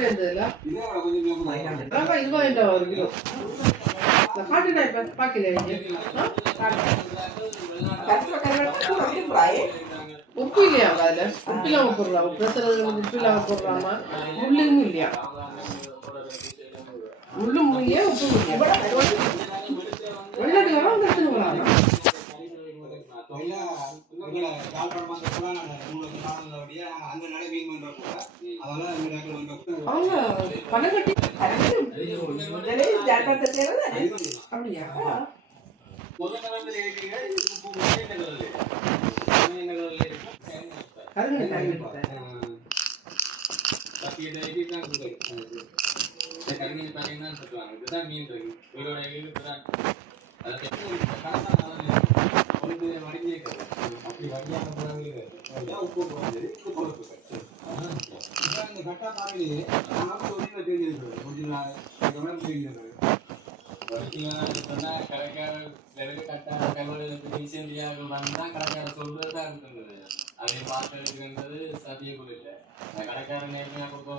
இருந்ததுல இது வாங்கிட்டோம் 1 கிலோ காட்டுனா இப்ப பாக்கல உப்பு இல்லையா அதுல உப்பு இல்லாம போடுறா உப்பு இல்லாம போடுறாமா முள்ளும் இல்லையா முள்ளு முள்ளியே உப்பு வெள்ளாட்டுக்கு வர எடுத்துக்கலாம் அவங்க பணம் கட்டி அப்படியா இதுதான் மீன் அப்படி வண்டியான உப்பு கட்டா பாருங்க கடைக்கார கட்டா கடைக்கார சொல்றதுதான் இருக்குது அதை பார்த்து சத்தியக்குள்ள இல்லை கடைக்கார நேர்மையா கொடுக்க